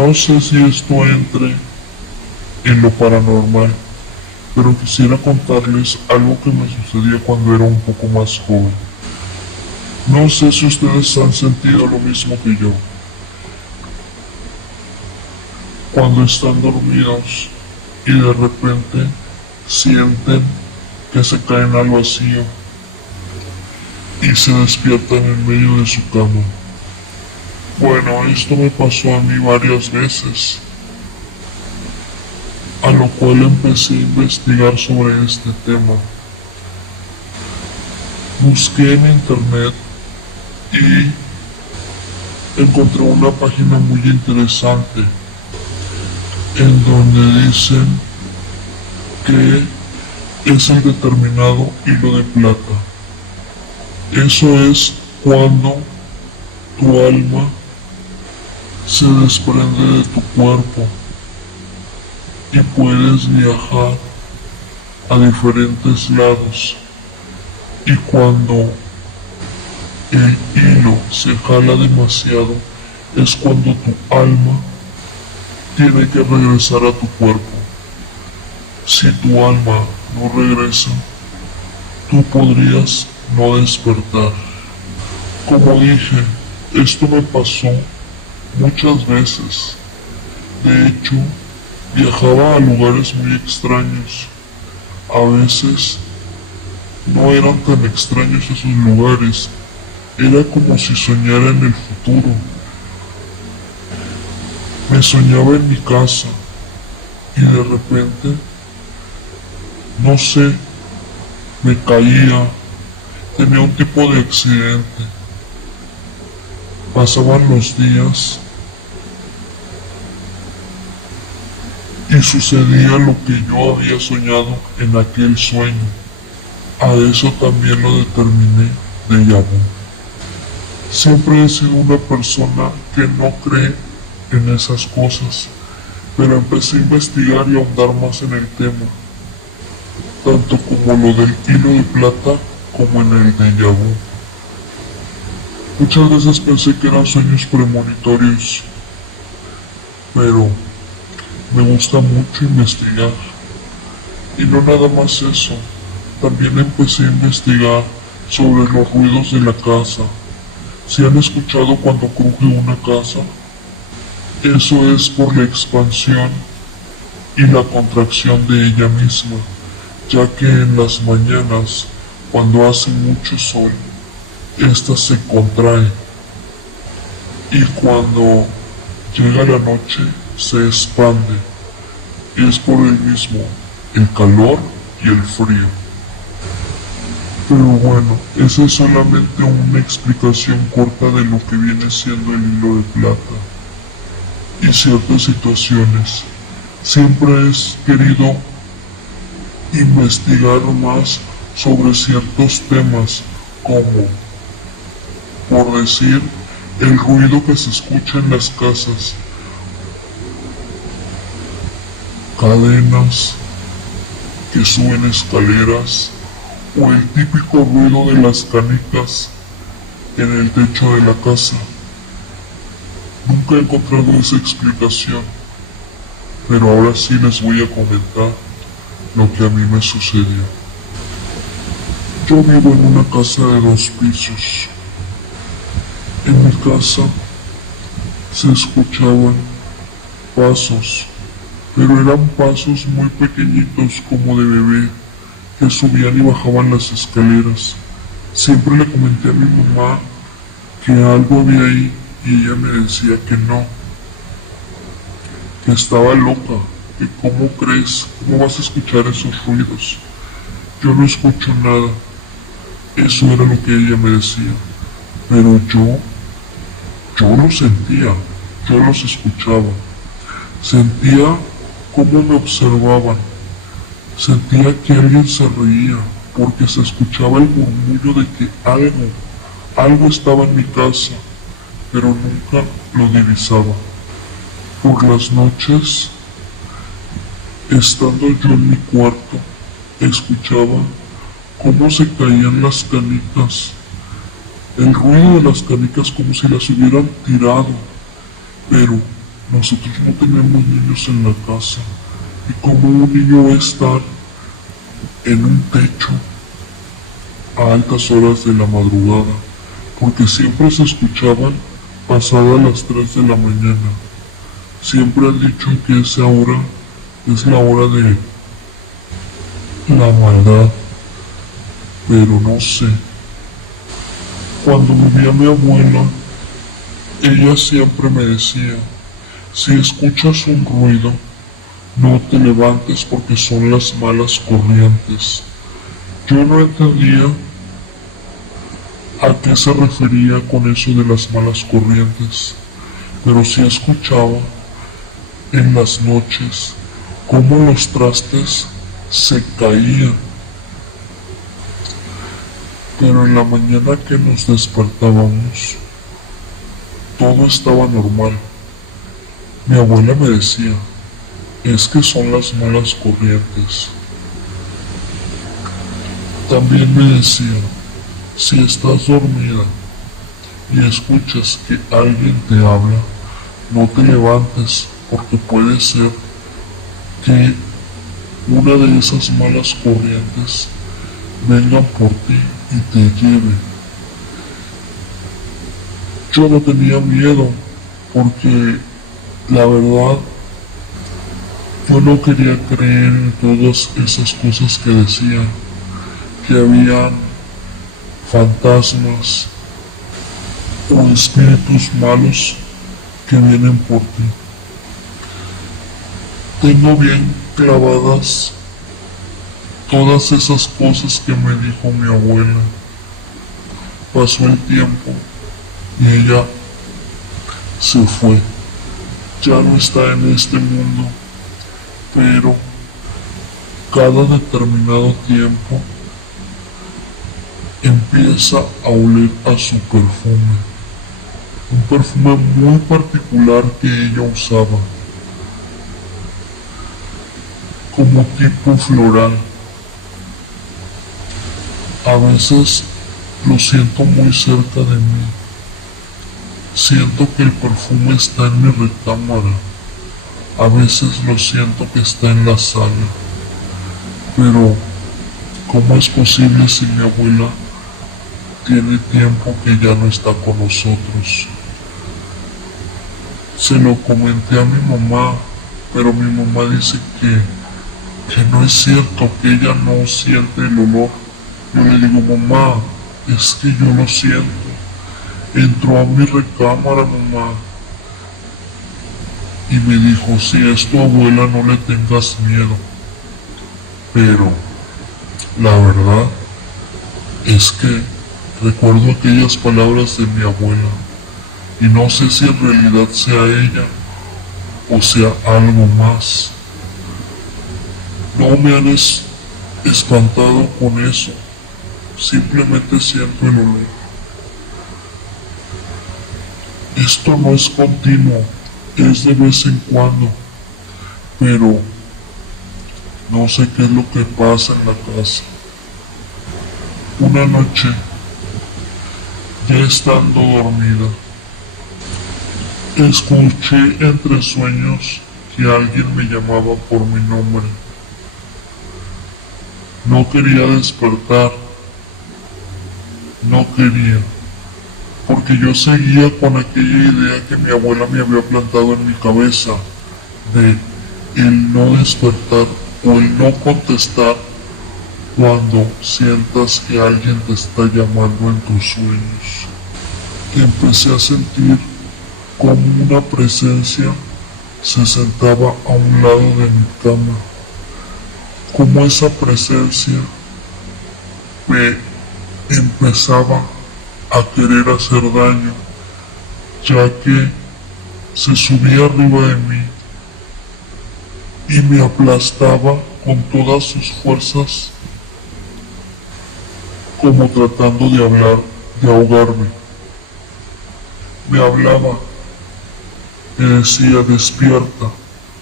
No sé si esto entre en lo paranormal, pero quisiera contarles algo que me sucedía cuando era un poco más joven. No sé si ustedes han sentido lo mismo que yo. Cuando están dormidos y de repente sienten que se caen al vacío y se despiertan en medio de su cama. Bueno, esto me pasó a mí varias veces, a lo cual empecé a investigar sobre este tema. Busqué en internet y encontré una página muy interesante en donde dicen que es el determinado hilo de plata. Eso es cuando tu alma se desprende de tu cuerpo y puedes viajar a diferentes lados. Y cuando el hilo se jala demasiado es cuando tu alma tiene que regresar a tu cuerpo. Si tu alma no regresa, tú podrías no despertar. Como dije, esto me pasó muchas veces. De hecho, viajaba a lugares muy extraños. A veces no eran tan extraños esos lugares. Era como si soñara en el futuro. Me soñaba en mi casa y de repente, no sé, me caía, tenía un tipo de accidente. Pasaban los días y sucedía lo que yo había soñado en aquel sueño. A eso también lo determiné déjà vu. Siempre he sido una persona que no cree en esas cosas, pero empecé a investigar y a ahondar más en el tema, tanto como lo del hilo de plata como en el déjà vu. Muchas veces pensé que eran sueños premonitorios, pero me gusta mucho investigar. Y no nada más eso, también empecé a investigar sobre los ruidos de la casa. Si han escuchado cuando cruje una casa, eso es por la expansión y la contracción de ella misma, ya que en las mañanas, cuando hace mucho sol, esta se contrae y cuando llega la noche se expande. Y es por el mismo, el calor y el frío. Pero bueno, esa es solamente una explicación corta de lo que viene siendo el hilo de plata y ciertas situaciones. Siempre he querido investigar más sobre ciertos temas, como, por decir, el ruido que se escucha en las casas, cadenas que suben escaleras, o el típico ruido de las canicas en el techo de la casa. Nunca he encontrado esa explicación, pero ahora sí les voy a comentar lo que a mí me sucedió. Yo vivo en una casa de 2 pisos. En mi casa se escuchaban pasos, pero eran pasos muy pequeñitos, como de bebé, que subían y bajaban las escaleras. Siempre le comenté a mi mamá que algo había ahí y ella me decía que no, que estaba loca, que cómo crees, cómo vas a escuchar esos ruidos. Yo no escucho nada. Eso era lo que ella me decía. Pero yo lo sentía, yo los escuchaba. Sentía cómo me observaban. Sentía que alguien se reía, porque se escuchaba el murmullo de que algo estaba en mi casa, pero nunca lo divisaba. Por las noches, estando yo en mi cuarto, escuchaba cómo se caían las canicas. El ruido de las canicas como si las hubieran tirado, pero nosotros no tenemos niños en la casa. ¿Y cómo un niño va a estar en un techo a altas horas de la madrugada? Porque siempre se escuchaban pasadas las 3 de la mañana. Siempre han dicho que esa hora es la hora de la maldad, pero no sé. Cuando vivía mi abuela, ella siempre me decía, si escuchas un ruido, no te levantes porque son las malas corrientes. Yo no entendía a qué se refería con eso de las malas corrientes, pero sí escuchaba en las noches cómo los trastes se caían. Pero en la mañana que nos despertábamos, todo estaba normal. Mi abuela me decía, es que son las malas corrientes. También me decía, si estás dormida y escuchas que alguien te habla, no te levantes porque puede ser que una de esas malas corrientes venga por ti y te lleve. Yo no tenía miedo porque la verdad yo no quería creer en todas esas cosas que decían, que habían fantasmas o espíritus malos que vienen por ti. Tengo bien clavadas todas esas cosas que me dijo mi abuela. Pasó el tiempo y ella se fue. Ya no está en este mundo, pero cada determinado tiempo empieza a oler a su perfume. Un perfume muy particular que ella usaba, como tipo floral. A veces lo siento muy cerca de mí. Siento que el perfume está en mi recámara. A veces lo siento que está en la sala. Pero, ¿cómo es posible si mi abuela tiene tiempo que ya no está con nosotros? Se lo comenté a mi mamá, pero mi mamá dice que no es cierto, que ella no siente el olor. Yo le digo, mamá, es que yo lo siento. Entró a mi recámara, mamá. Y me dijo, si es tu abuela, no le tengas miedo. Pero la verdad es que recuerdo aquellas palabras de mi abuela. Y no sé si en realidad sea ella o sea algo más. No me han espantado con eso. Simplemente siento el olor. Esto no es continuo, es de vez en cuando, pero no sé qué es lo que pasa en la casa. Una noche, ya estando dormida, escuché entre sueños que alguien me llamaba por mi nombre. No quería despertar, no quería, porque yo seguía con aquella idea que mi abuela me había plantado en mi cabeza, de el no despertar o el no contestar cuando sientas que alguien te está llamando en tus sueños. Empecé a sentir como una presencia se sentaba a un lado de mi cama, como esa presencia me empezaba a querer hacer daño, ya que se subía arriba de mí y me aplastaba con todas sus fuerzas, como tratando de hablar, de ahogarme. Me hablaba, me decía, despierta,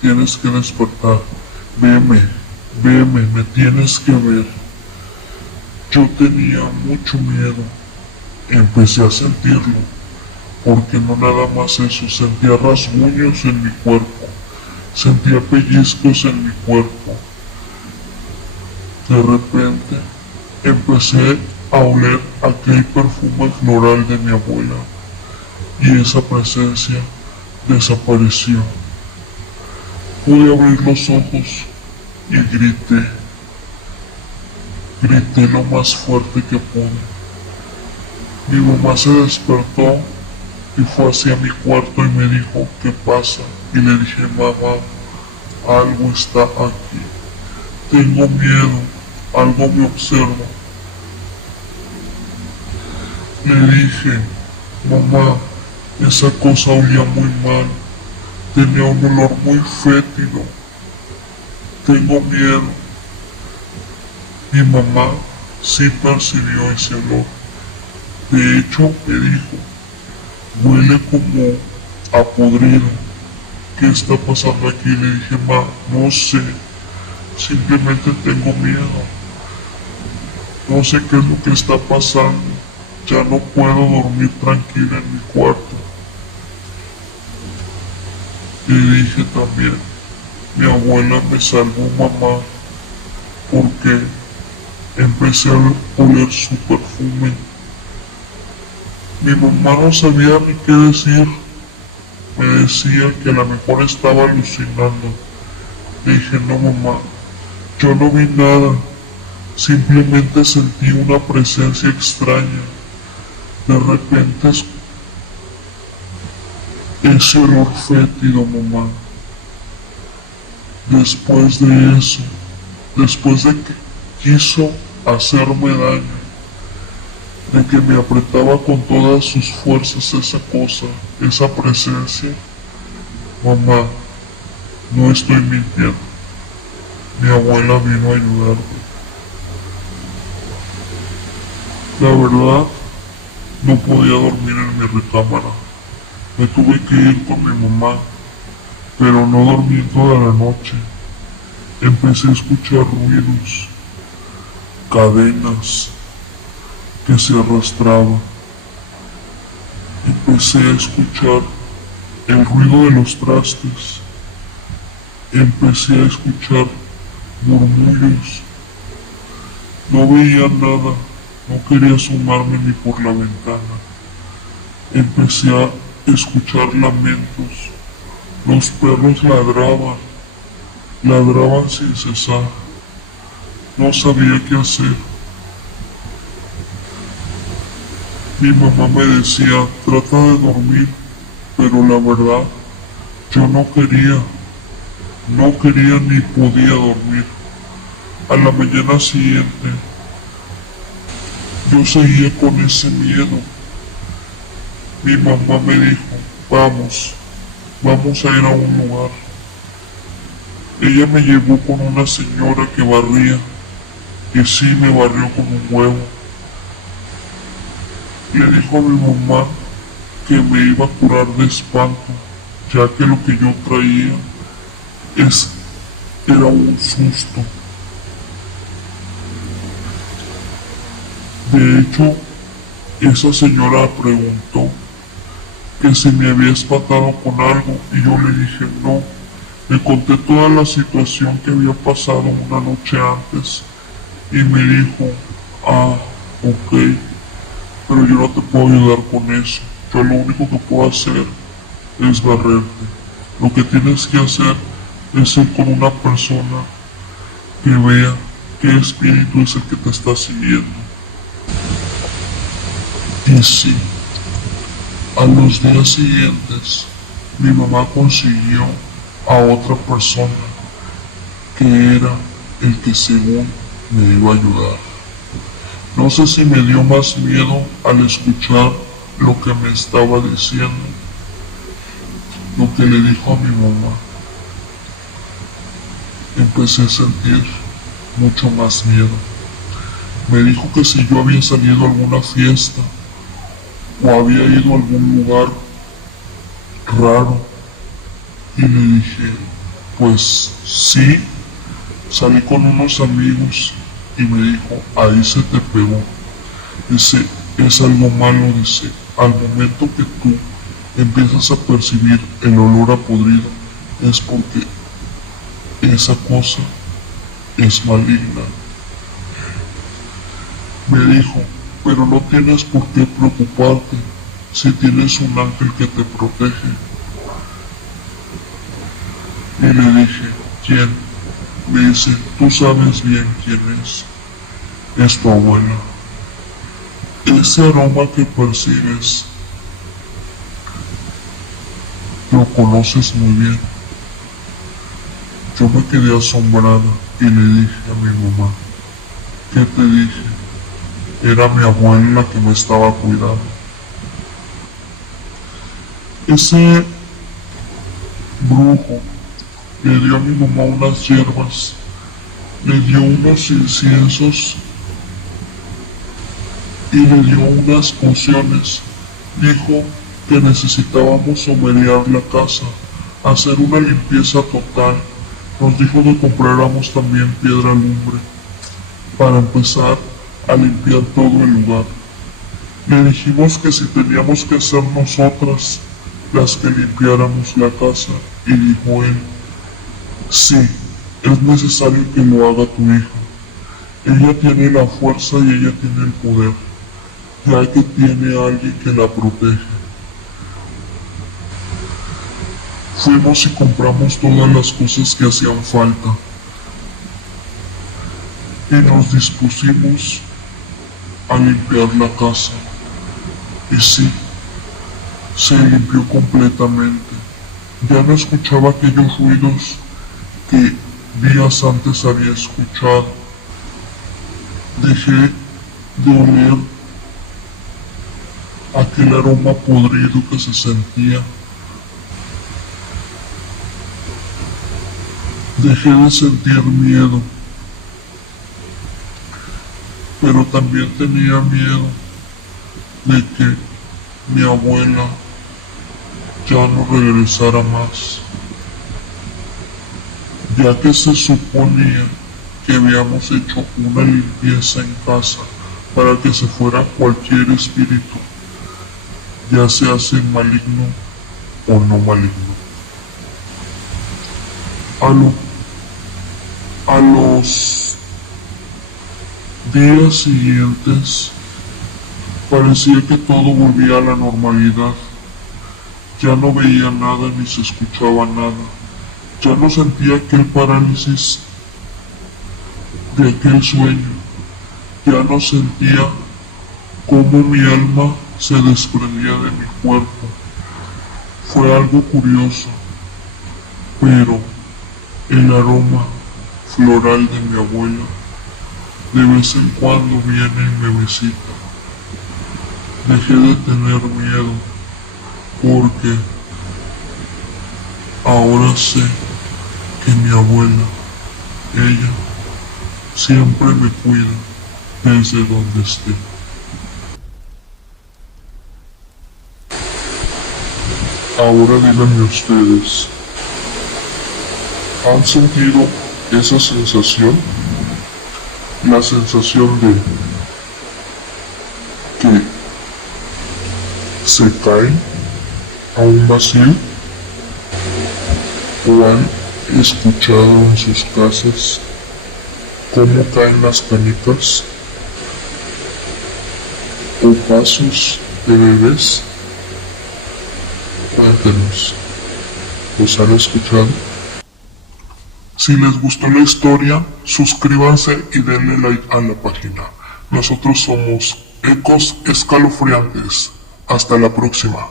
tienes que despertar, veme, veme, me tienes que ver. Yo tenía mucho miedo, empecé a sentirlo, porque no nada más eso, sentía rasguños en mi cuerpo, sentía pellizcos en mi cuerpo. De repente empecé a oler aquel perfume floral de mi abuela y esa presencia desapareció. Pude abrir los ojos y grité lo más fuerte que pude. Mi mamá se despertó y fue hacia mi cuarto y me dijo, ¿qué pasa? Y le dije, mamá, algo está aquí. Tengo miedo, algo me observa. Le dije, mamá, esa cosa olía muy mal, tenía un olor muy fétido. Tengo miedo. Mi mamá sí percibió ese olor. De hecho, me dijo, huele como a podrido. ¿Qué está pasando aquí? Le dije, ma, no sé, simplemente tengo miedo. No sé qué es lo que está pasando. Ya no puedo dormir tranquila en mi cuarto. Le dije también, mi abuela me salvó, mamá, porque empecé a oler su perfume. Mi mamá no sabía ni qué decir. Me decía que a lo mejor estaba alucinando. Le dije, no, mamá, yo no vi nada. Simplemente sentí una presencia extraña. De repente ese olor fétido, mamá. Después de eso, después de que quiso hacerme daño, de que me apretaba con todas sus fuerzas esa cosa, esa presencia, mamá, no estoy mintiendo. Mi abuela vino a ayudarme. La verdad, no podía dormir en mi recámara. Me tuve que ir con mi mamá, pero no dormí toda la noche. Empecé a escuchar ruidos, cadenas que se arrastraban. Empecé a escuchar el ruido de los trastes. Empecé a escuchar murmullos. No veía nada, no quería asomarme ni por la ventana. Empecé a escuchar lamentos. Los perros ladraban sin cesar. No sabía qué hacer. Mi mamá me decía, trata de dormir, pero la verdad, yo no quería ni podía dormir. A la mañana siguiente, yo seguía con ese miedo. Mi mamá me dijo, vamos a ir a un lugar. Ella me llevó con una señora que barría, que sí me barrió con un huevo. Le dijo a mi mamá que me iba a curar de espanto, ya que lo que yo traía era un susto. De hecho, esa señora preguntó que si me había espantado con algo y yo le dije no. Le conté toda la situación que había pasado una noche antes y me dijo, ok, pero yo no te puedo ayudar con eso. Yo lo único que puedo hacer es barrerte. Lo que tienes que hacer es ir con una persona que vea qué espíritu es el que te está siguiendo. Y sí, a los días siguientes, mi mamá consiguió a otra persona que era el que según me iba a ayudar. No sé si me dio más miedo al escuchar lo que me estaba diciendo, lo que le dijo a mi mamá. Empecé a sentir mucho más miedo. Me dijo que si yo había salido a alguna fiesta o había ido a algún lugar raro, y le dije, pues sí, salí con unos amigos y me dijo, ahí se te pegó. Dice, es algo malo, dice, al momento que tú empiezas a percibir el olor a podrido, es porque esa cosa es maligna. Me dijo, pero no tienes por qué preocuparte si tienes un ángel que te protege. Y le dije, ¿quién? Me dice, tú sabes bien quién es. Es tu abuela. Ese aroma que percibes, lo conoces muy bien. Yo me quedé asombrada y le dije a mi mamá, ¿qué te dije? Era mi abuela la que me estaba cuidando. Ese brujo le dio a mi mamá unas hierbas, le dio unos inciensos y le dio unas pociones. Dijo que necesitábamos sombrear la casa, hacer una limpieza total. Nos dijo que compráramos también piedra lumbre para empezar a limpiar todo el lugar. Le dijimos que si teníamos que ser nosotras las que limpiáramos la casa, y dijo él, sí, es necesario que lo haga tu hija. Ella tiene la fuerza y ella tiene el poder, ya que tiene a alguien que la protege. Fuimos y compramos todas las cosas que hacían falta y nos dispusimos a limpiar la casa. Y sí, se limpió completamente. Ya no escuchaba aquellos ruidos que días antes había escuchado. Dejé de oler aquel aroma podrido que se sentía. Dejé de sentir miedo, pero también tenía miedo de que mi abuela ya no regresara más, ya que se suponía que habíamos hecho una limpieza en casa para que se fuera cualquier espíritu, ya sea maligno o no maligno. A los días siguientes parecía que todo volvía a la normalidad. Ya no veía nada ni se escuchaba nada. Ya no sentía aquel parálisis de aquel sueño. Ya no sentía cómo mi alma se desprendía de mi cuerpo. Fue algo curioso, pero el aroma floral de mi abuela de vez en cuando viene y me visita. Dejé de tener miedo porque ahora sé que mi abuela, ella, siempre me cuida desde donde esté. Ahora díganme ustedes, ¿han sentido esa sensación? La sensación de que se caen a un vacío, o han escuchado en sus casas cómo caen las canicas o pasos de bebés. Cuéntenos, ¿los han escuchado? Si les gustó la historia, suscríbanse y denle like a la página. Nosotros somos Ecos Escalofriantes. Hasta la próxima.